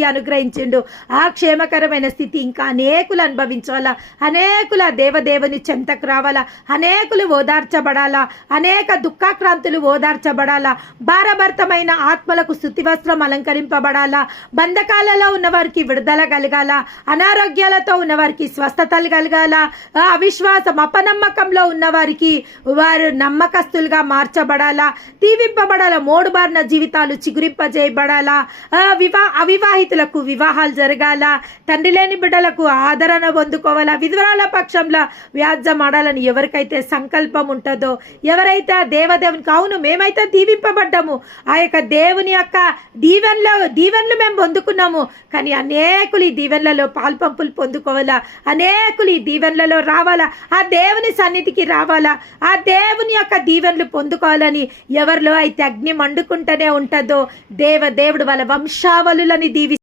స్థితి అనుగ్రహించిండు. ఆ క్షేమకరమైన స్థితి ఇంకా అనేకులు అనుభవించాలా, అనేకుల దేవదేవుని చెంతకు రావాలా, అనేకులు ఓదార్చబడాలా, అనేక దుఃఖాక్రాంతులు ఓదార్చబడాలా, భారభరితమైన ఆత్మలకు స్తుతి వస్త్రం అలంకరింపబడాలా, బంధకాలలో ఉన్నవారికి విడుదల కలగాల, అనారోగ్యాలతో ఉన్నవారికి స్వస్థతలు కలగాల, అవిశ్వాసం అపనమ్మకంలో ఉన్నవారికి వారు నమ్మకస్తులుగా మార్చబడాలా, దీవింపబడాల, మోడుబారిన జీవితాలు చిగురింపజేయబడాలా, అవివాహితులకు వివాహాలు జరగాల, తండ్రి లేని బిడ్డలకు ఆదరణ పొందుకోవాలా, విధవరాల పక్షంలో వ్యాజ్యం ఆడాలని ఎవరికైతే సంకల్పం ఉంటుందో, ఎవరైతే ఆ దేవదేవునికి అవును మేమైతే దీవింపబడ్డాము, ఆ యొక్క దేవుని యొక్క దీవెనలు మేము పొందుకున్నాము, కానీ అనేకులు ఈ దీవెనలలో పాల్పంపులు పొందుకోవాలా, అనేకులు ఈ దీవెనలలో రావాలా, ఆ దేవుని సన్నిధికి రావాలా, ఆ దేవుని యొక్క దీవెనలు పొందుకోవాలని ఎవరిలో అయితే అగ్ని మండుకుంటూనే ఉంటుందో దేవుడు వాళ్ళ వంశావళులని దీవి